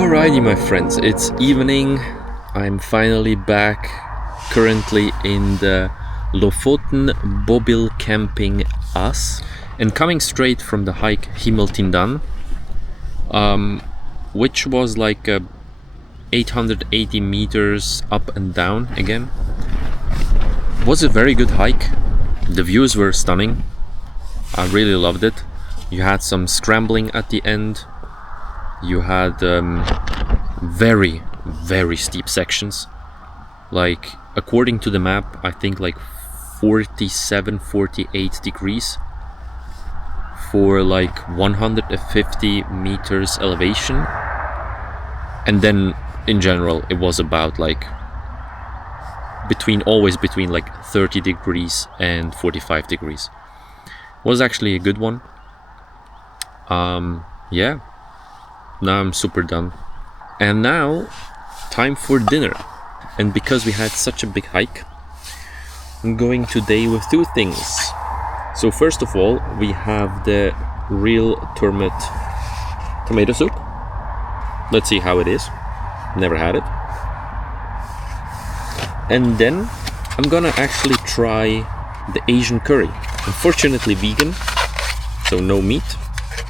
Alrighty, my friends, it's evening. I'm finally back, currently in the Lofoten Bobil camping As, and coming straight from the hike Himmeltindan, which was like 880 meters up and down again. Was a very good hike. The views were stunning. I really loved it. You had some scrambling at the end. You had very, very steep sections. Like, according to the map, I think like 47, 48 degrees for like 150 meters elevation. And then in general, it was about like always between like 30 degrees and 45 degrees. Was actually a good one. Yeah. Now I'm super done. And now, time for dinner. And because we had such a big hike, I'm going today with two things. So first of all, we have the real Turmet tomato soup. Let's see how it is. Never had it. And then I'm gonna actually try the Asian curry. Unfortunately vegan, so no meat,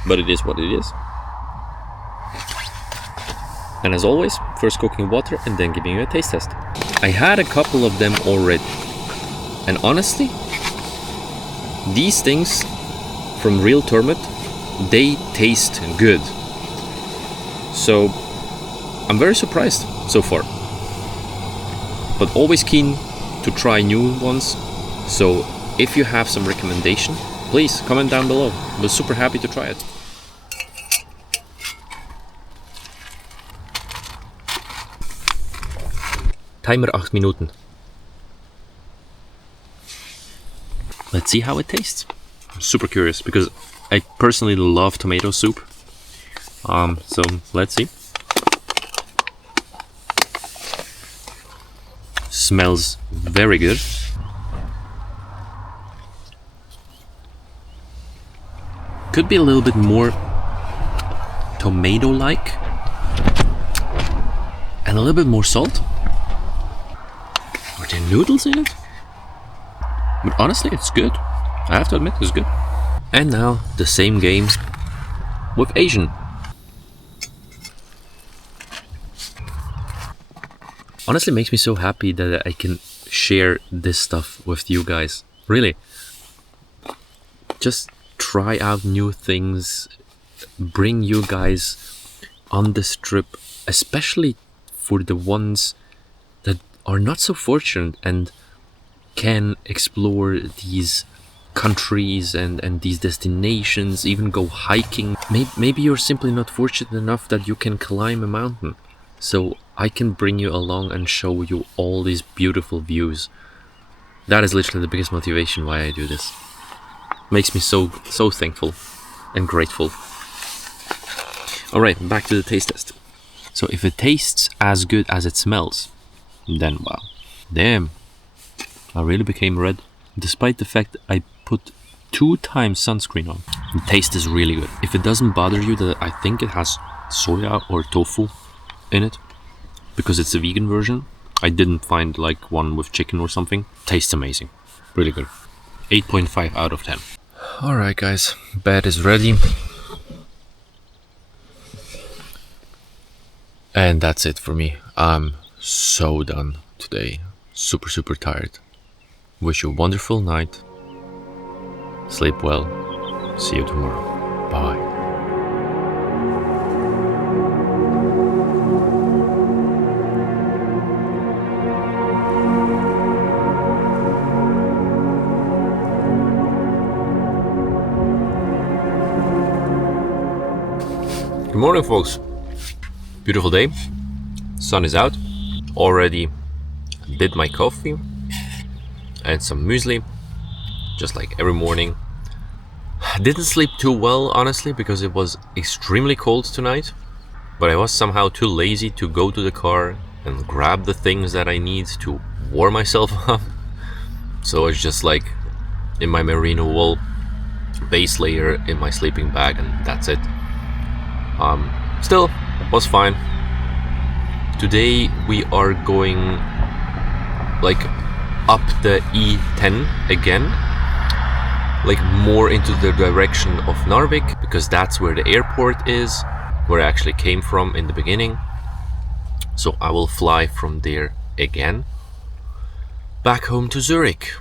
but it is what it is. And as always, first cooking water and then giving you a taste test. I had a couple of them already. And honestly, these things from real Turmet, they taste good. So I'm very surprised so far. But always keen to try new ones. So if you have some recommendation, please comment down below. We're super happy to try it. Timer 8 Minuten. Let's see how it tastes. I'm super curious because I personally love tomato soup. So let's see. Smells very good. Could be a little bit more tomato-like and a little bit more salt. Are there noodles in it? But honestly, it's good. I have to admit, it's good. And now the same game with Asian. Honestly, it makes me so happy that I can share this stuff with you guys. Really. Just try out new things. Bring you guys on this trip. Especially for the ones that are not so fortunate and can explore these countries and these destinations, even go hiking. Maybe you're simply not fortunate enough that you can climb a mountain. So I can bring you along and show you all these beautiful views. That is literally the biggest motivation why I do this. Makes me so thankful and grateful. Alright, back to the taste test. So if it tastes as good as it smells, then wow. Damn. I really became red. Despite the fact I put 2 times sunscreen on. The taste is really good. If it doesn't bother you that I think it has soya or tofu in it, because it's a vegan version. I didn't find like one with chicken or something. Tastes amazing. Really good. 8.5 out of 10. Alright guys, bed is ready. And that's it for me. I'm so done today. Super tired. Wish you a wonderful night. Sleep well. See you tomorrow. Bye. Good morning, folks. Beautiful day. Sun is out. Already did my coffee and some muesli, just like every morning. Didn't sleep too well, honestly, because it was extremely cold tonight. But I was somehow too lazy to go to the car and grab the things that I need to warm myself up. So it's just like in my merino wool base layer in my sleeping bag, and that's it. Still was fine. Today we are going like up the E10 again, like more into the direction of Narvik, because that's where the airport is, where I actually came from in the beginning. So I will fly from there again back home to Zurich,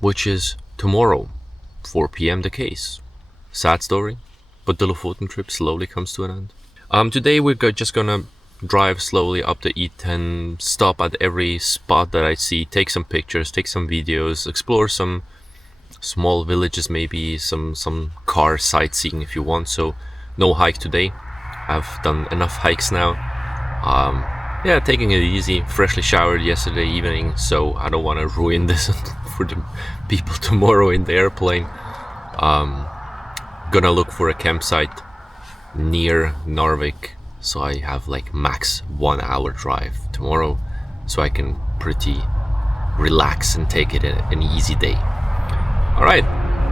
which is tomorrow, 4 p.m. the case. Sad story, but the Lofoten trip slowly comes to an end. Today we're just gonna drive slowly up the E10, stop at every spot that I see, take some pictures, take some videos, explore some small villages, maybe some car sightseeing if you want. So no hike today. I've done enough hikes now. Yeah, taking it easy, freshly showered yesterday evening, so I don't want to ruin this for the people tomorrow in the airplane. Gonna look for a campsite near Narvik, so I have like max 1 hour drive tomorrow, so I can pretty relax and take it an easy day. Alright,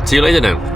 see you later then.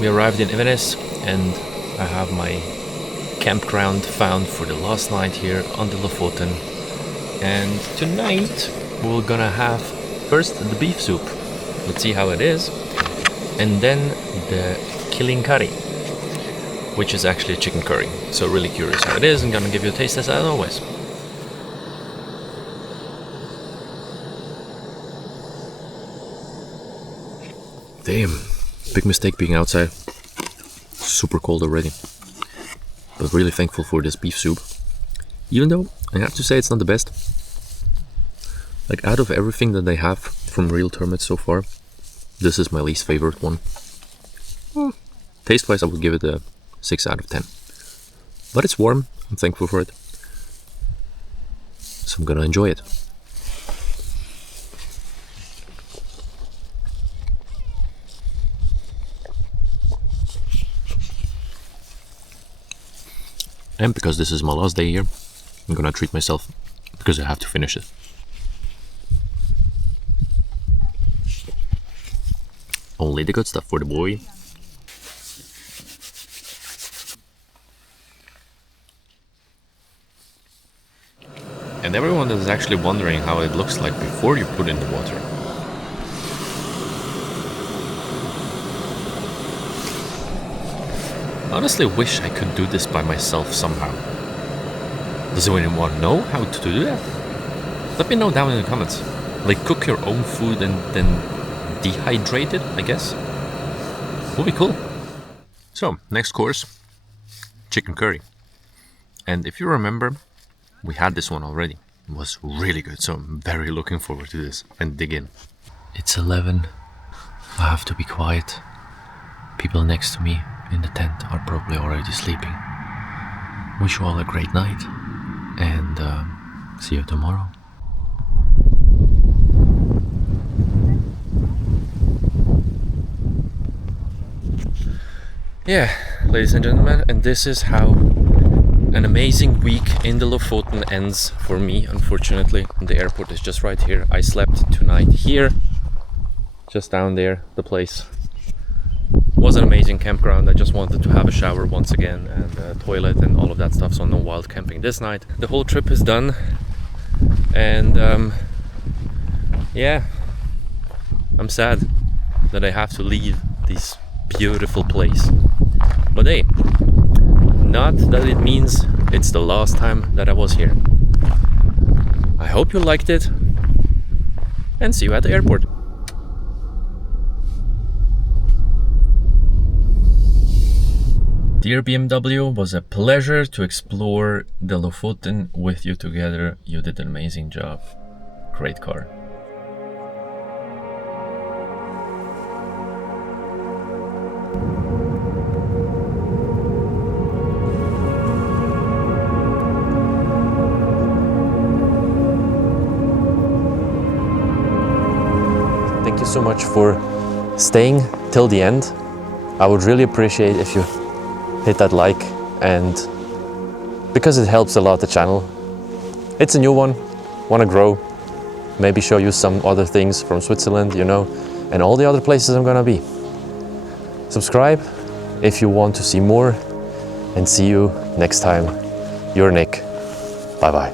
We arrived in Inverness and I have my campground found for the last night here on the Lofoten. And tonight we're gonna have first the beef soup. Let's see how it is. And then the killing curry, which is actually a chicken curry. So really curious how it is. I'm gonna give you a taste as always. Damn, big mistake being outside. Super cold already. But really thankful for this beef soup. Even though I have to say it's not the best. Like, out of everything that they have from Real Termite so far, this is my least favorite one. Taste-wise, I would give it a 6 out of 10. But it's warm, I'm thankful for it. So I'm gonna enjoy it. And because this is my last day here, I'm gonna treat myself because I have to finish it. Only the good stuff for the boy. And everyone that is actually wondering how it looks like before you put in the water. I honestly wish I could do this by myself somehow. Does anyone know how to do that? Let me know down in the comments. Like, cook your own food and then dehydrate it, I guess. Would be cool. So, next course, chicken curry. And if you remember, we had this one already. It was really good, so I'm very looking forward to this and dig in. It's 11. I have to be quiet. People next to me in the tent are probably already sleeping. Wish you all a great night, and see you tomorrow. Yeah, ladies and gentlemen, and this is how an amazing week in the Lofoten ends for me, unfortunately. The airport is just right here. I slept tonight here, just down there, the place. Was an amazing campground. I just wanted to have a shower once again and a toilet and all of that stuff, so no wild camping this night. The whole trip is done, and yeah, I'm sad that I have to leave this beautiful place. But hey, not that it means it's the last time that I was here. I hope you liked it, and see you at the airport. Dear BMW, was a pleasure to explore the Lofoten with you together. You did an amazing job. Great car. Thank you so much for staying till the end. I would really appreciate if you hit that like, and because it helps a lot the channel. It's a new one, want to grow, maybe show you some other things from Switzerland, you know, and all the other places I'm gonna be. Subscribe if you want to see more, and see you next time. Your Nick. Bye bye.